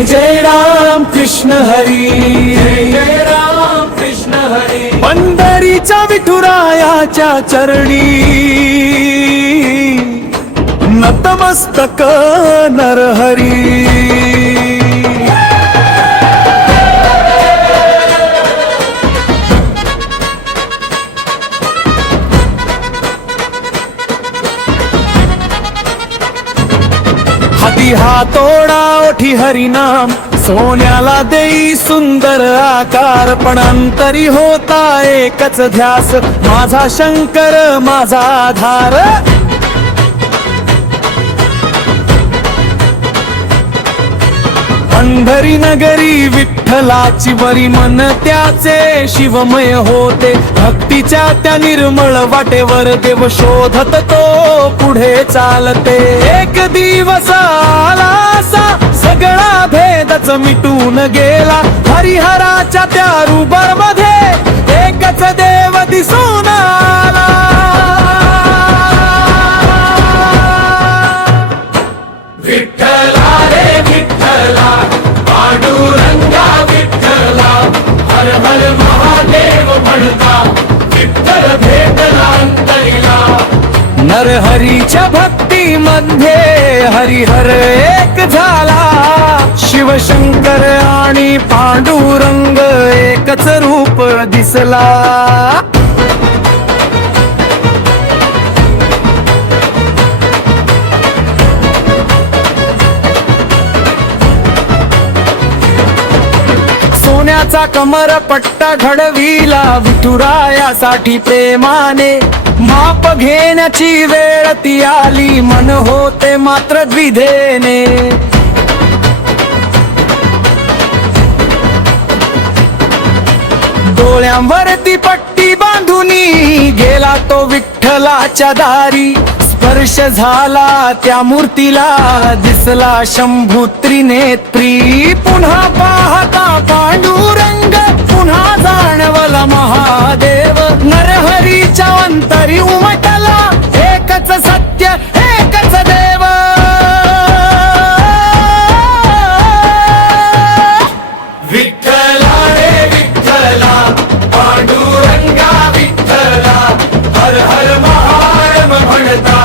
जय जय राम कृष्ण हरी, जय जय राम कृष्ण हरी। पंढरीच्या विठुरायाच्या चरणी नतमस्तक नरहरी। हाती हातोडा ओठी हरिनाम, सोन्याला देई सुंदर आकार, पण अंतरी होता एकच ध्यास, माझा शंकर माझा आधार। पंढरी नगरी विठ्ठलाची बरी, मन त्याचे शिवमय होते, भक्तीच्या त्या निर्मळ वाटेवर देव शोधत तो पुढे चालते। एक दिवस आला असा सगळा भेदच मिटून गेला, हरिहराच्या त्या रुबर मध्ये एकच देव दिसून आला। विठ्ठला रे विठ्ठला, पांडुरंगा विठ्ठला, हर हर महादेव म्हणता विठ्ठल भेटला अंतरीला। नरहरीच्या भक्तीमध्ये हरिहर एक झाला, शिवशंकर आणि पांडुरंग एकच रूप दिसला। सोन्याचा कमर पट्टा घडविला विठुरायासाठी प्रेमाने, माप घेण्याची वेळ ती आली, मन होते मात्र द्विधेने। डोळ्यांवरती पट्टी बांधुनी गेला तो विठ्ठलाच्या दारी, स्पर्श झाला त्या मूर्तीला दिसला शंभू त्रिनेत्री। पुन्हा पाहता पांडुरंग, पुन्हा जाणवला महादेव, नरहरीच्या अंतरी उमटला एकच सत्य एकच देव। विठ्ठला रे विठ्ठला, पांडुरंगा विठ्ठला, हर हर महादेव म्हणता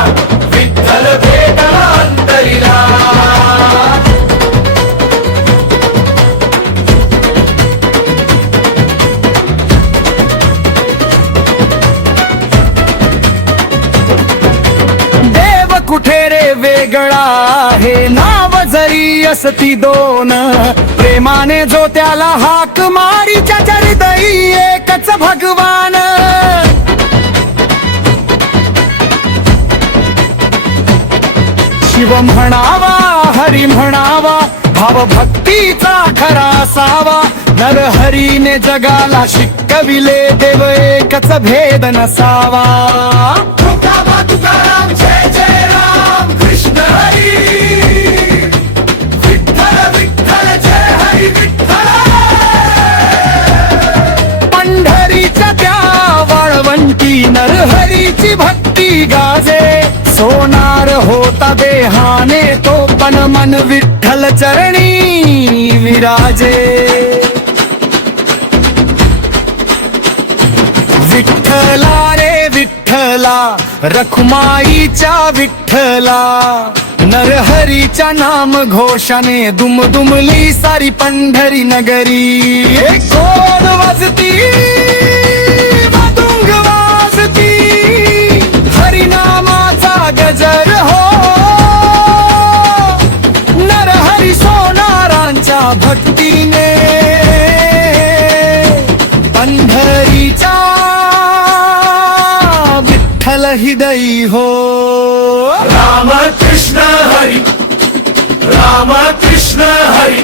विठ्ठल भेटला अंतरीला। देव कुठे रे वेगळा आहे, नाव जरी असती दोन, प्रेमाने जो त्याला हाक मारीच्या हृदयी एकच भगवान। शिव म्हणावा हरी म्हणावा, भाव भक्तीचा खरा असावा, नरहरीने जगाला शिकविले देव एकच भेद नसावा। तुकाबा तुकाराम जय जय राम कृष्ण हरी, विठ्ठल विठ्ठल जय हरी विठ्ठल। पंढरीच्या त्या वाळवंटी नरहरीची भक्ती गाजे, सोनार होता देहाने तो पण मन विठ्ठल चरणी विराजे। विठ्ठला रे विठ्ठला, रखुमाईच्या विठ्ठला, नरहरीच्या नाम घोषाने दुमदुमली सारी पंढरी नगरी। कोण वाजती मधुंग वाजती, हरिनामाचा गजर हो, नरहरी सोनारांच्या भक्तीने पंढरीच्या विठ्ठल हृदयी हो। राम कृष्ण हरी, राम कृष्ण हरी।